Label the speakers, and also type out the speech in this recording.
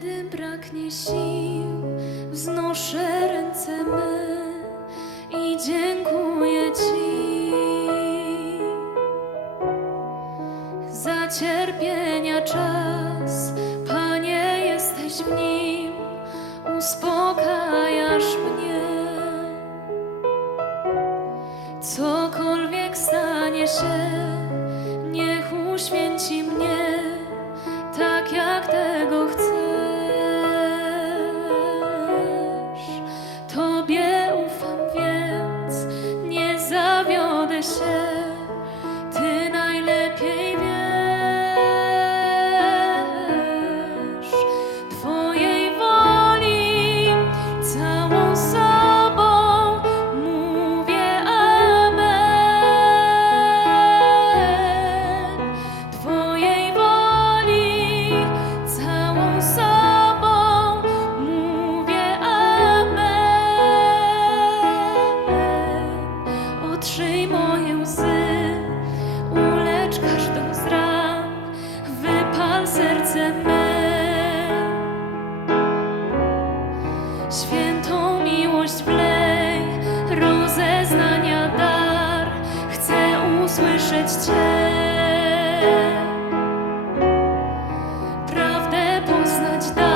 Speaker 1: Kiedy braknie sił, wznoszę ręce me i dziękuję Ci za cierpienia czas. Panie, jesteś w nim, uspokajasz mnie. Cokolwiek stanie się, niech uświęci mnie tak jak teraz. precious. usłyszeć Cię, prawdę poznać.